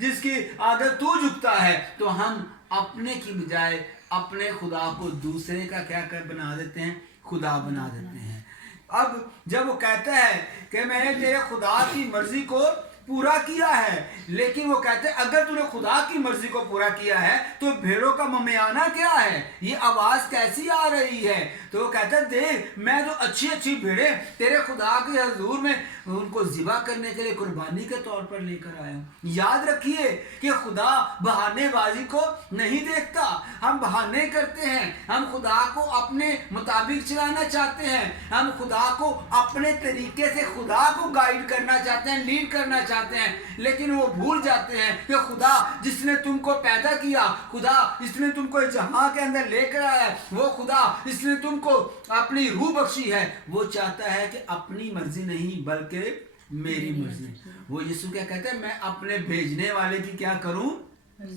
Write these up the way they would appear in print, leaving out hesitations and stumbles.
جس کی آگے تو جھکتا ہے, تو ہم اپنے کی بجائے اپنے خدا کو دوسرے کا کیا بنا دیتے ہیں, خدا بنا دیتے ہیں. اب جب وہ کہتا ہے کہ میں نے تیرے خدا کی مرضی کو پورا کیا ہے, لیکن وہ کہتے ہیں اگر تو نے خدا کی مرضی کو پورا کیا ہے تو بھیڑوں کا ممیانہ کیا ہے, یہ آواز کیسی آ رہی ہے؟ تو وہ کہتا ہے دیکھ میں تو اچھی اچھی بھیڑیں تیرے خدا کے حضور میں ان کو ذبح کرنے کے لیے قربانی کے طور پر لے کر آیا ہوں. یاد رکھیے کہ خدا بہانے بازی کو نہیں دیکھتا. ہم بہانے کرتے ہیں, ہم خدا کو اپنے مطابق چلانا چاہتے ہیں, ہم خدا کو اپنے طریقے سے خدا کو گائیڈ کرنا چاہتے ہیں, لیڈ کرنا چاہتے ہیں, لیکن وہ بھول جاتے ہیں کہ خدا جس نے تم کو پیدا کیا, خدا جس نے تم کو جہاں کے اندر لے کر آیا, وہ خدا جس نے تم کو اپنی روح بخشی ہے, وہ چاہتا ہے کہ اپنی مرضی نہیں بلکہ میری مرضی. وہ یسوع کیا کہتا ہے, میں اپنے بھیجنے والے کی کیا کروں,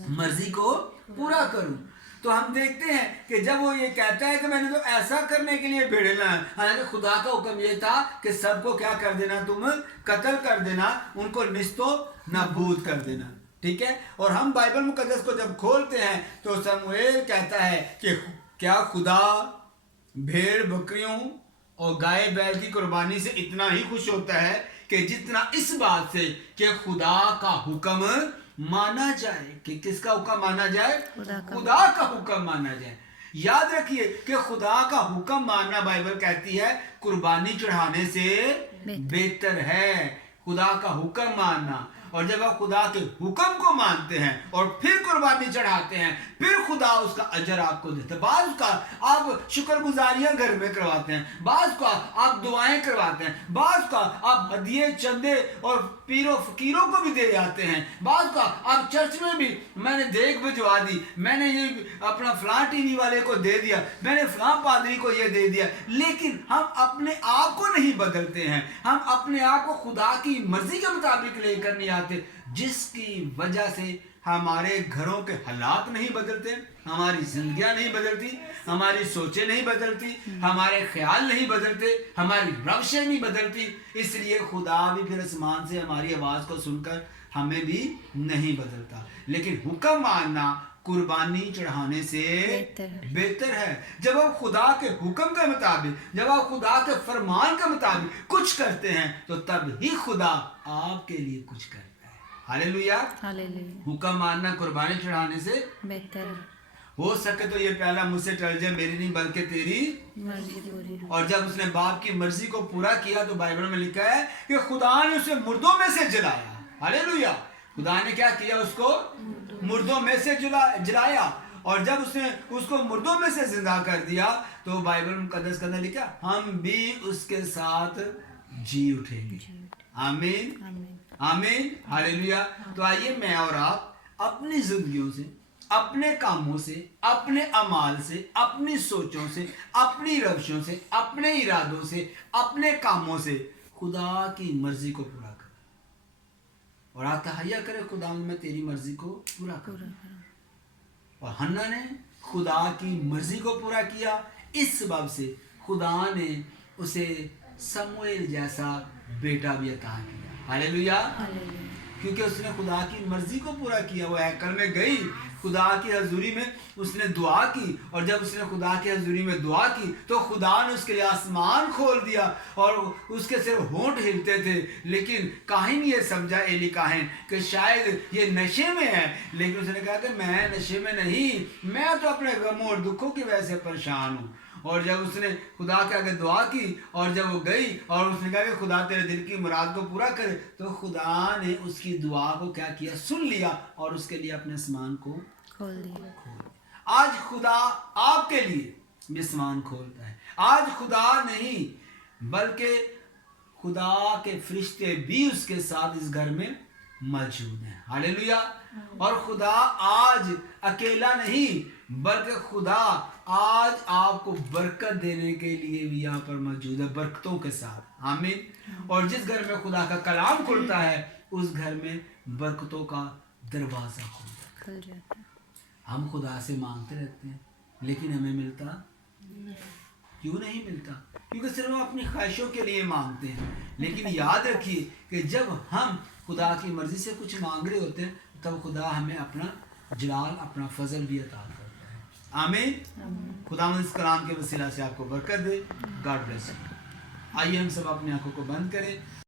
مرضی کو پورا کروں. تو ہم دیکھتے ہیں کہ جب وہ یہ کہتا ہے کہ میں نے تو ایسا کرنے کے لیے بھیڑنا ہے, حالانکہ خدا کا حکم یہ تھا کہ سب کو کیا کر دینا, تم قتل کر دینا, ان کو نیست و نابود کر دینا. ٹھیک ہے, اور ہم بائبل مقدس کو جب کھولتے ہیں تو سموئیل کہتا ہے کہ کیا خدا بھیڑ بکریوں اور گائے بیل کی قربانی سے اتنا ہی خوش ہوتا ہے کہ جتنا اس بات سے کہ خدا کا حکم مانا جائے. کہ کس کا حکم مانا جائے, خدا کا حکم مانا جائے. یاد رکھیے کہ خدا کا حکم ماننا بائبل کہتی ہے قربانی چڑھانے سے بہتر ہے. خدا کا حکم ماننا, اور جب آپ خدا کے حکم کو مانتے ہیں اور پھر قربانی چڑھاتے ہیں, پھر خدا اس کا اجر آپ کو دیتا ہے. بعض کا آپ شکر گزاریاں گھر میں کرواتے ہیں, بعض کا آپ دعائیں کرواتے ہیں, بعض کا آپ ہدیے چندے اور پیروں فقیروں کو بھی دے جاتے ہیں, بعض کا آپ چرچ میں بھی میں نے دیگ بھجوا دی, میں نے یہ اپنا فلاں ٹی وی والے کو دے دیا, میں نے فلاں پادری کو یہ دے دیا, لیکن ہم اپنے آپ کو نہیں بدلتے ہیں, ہم اپنے آپ کو خدا کی مرضی کے مطابق لے کر نہیں آتے, جس کی وجہ سے ہمارے گھروں کے حالات نہیں بدلتے, ہماری زندگیاں نہیں بدلتی, ہماری سوچیں نہیں بدلتی, ہمارے خیال نہیں بدلتے, ہماری روشیں نہیں بدلتی. اس لیے خدا بھی پھر آسمان سے ہماری آواز کو سن کر ہمیں بھی نہیں بدلتا. لیکن حکم ماننا قربانی چڑھانے سے بہتر ہے. جب آپ خدا کے حکم کے مطابق, جب آپ خدا کے فرمان کے مطابق کچھ کرتے ہیں تو تب ہی خدا آپ کے لیے کچھ کرتا ہے. ہاللیلویا. حکم ماننا قربانی چڑھانے سے بہتر ہے. ہو سکے تو یہ پیالہ مجھ سے ٹل جائے, میری نہیں بلکہ تیری مرضی پوری. اور جب اس نے باپ کی مرضی کو پورا کیا تو بائبل میں لکھا ہے کہ خدا نے اسے مردوں میں سے جلایا. ہاللیلویا. خدا نے کیا کیا, اس کو مردوں میں سے جلایا, اور جب اس نے اس کو مردوں میں سے زندہ کر دیا تو بائبل مقدس کے اندر لکھا ہم بھی اس کے ساتھ جی اٹھیں گے. آمین آمین ہاللیلویا. تو آئیے میں اور آپ اپنی زندگیوں سے, اپنے کاموں سے, اپنے اعمال سے, اپنی سوچوں سے, اپنی روشوں سے, اپنے ارادوں سے, اپنے کاموں سے خدا کی مرضی کو پورا کریں, اور آپ تہیا کریں خدا میں تیری مرضی کو پورا کروں. اور حنا نے خدا کی مرضی کو پورا کیا, اس سبب سے خدا نے اسے سموئیل جیسا بیٹا بھی عطا کیا. ہاللیلویا. کیونکہ اس نے خدا کی مرضی کو پورا کیا. وہ ہیکل میں گئی, خدا کی حضوری میں اس نے دعا کی, اور جب اس نے خدا کی حضوری میں دعا کی تو خدا نے اس کے لیے آسمان کھول دیا, اور اس کے صرف ہونٹ ہلتے تھے. لیکن کاہن یہ سمجھا, ایلی کاہن, کہ شاید یہ نشے میں ہے, لیکن اس نے کہا کہ میں نشے میں نہیں, میں تو اپنے غموں اور دکھوں کی وجہ سے پریشان ہوں. اور جب اس نے خدا کے آگے دعا کی, اور جب وہ گئی اور اس نے کہا کہ خدا تیرے دل کی مراد کو پورا کرے, تو خدا نے اس کی دعا کو کیا کیا, سن لیا, اور اس کے لیے اپنے آسمان کو کھول دیا. آج خدا آپ کے لیے آسمان کھولتا ہے. آج خدا نہیں بلکہ خدا کے فرشتے بھی اس کے ساتھ اس گھر میں موجود ہیں. ہاللیلویا. اور خدا آج اکیلا نہیں بلکہ خدا آج آپ کو برکت دینے کے لیے بھی یہاں پر موجود ہے, برکتوں کے ساتھ. آمین. اور جس گھر میں خدا کا کلام کھلتا ہے اس گھر میں برکتوں کا دروازہ کھل جاتا ہے. ہم خدا سے مانگتے رہتے ہیں لیکن ہمیں ملتا. کیوں نہیں ملتا؟ کیونکہ صرف ہم اپنی خواہشوں کے لیے مانگتے ہیں. لیکن یاد رکھیے کہ جب ہم خدا کی مرضی سے کچھ مانگ رہے ہوتے ہیں تب خدا ہمیں اپنا جلال، اپنا فضل بھی عطا کرتا ہے. آمین. خدا اس کلام کے وسیلہ سے آپ کو برکت دے. God bless you. آئیے ہم سب اپنی آنکھوں کو بند کریں.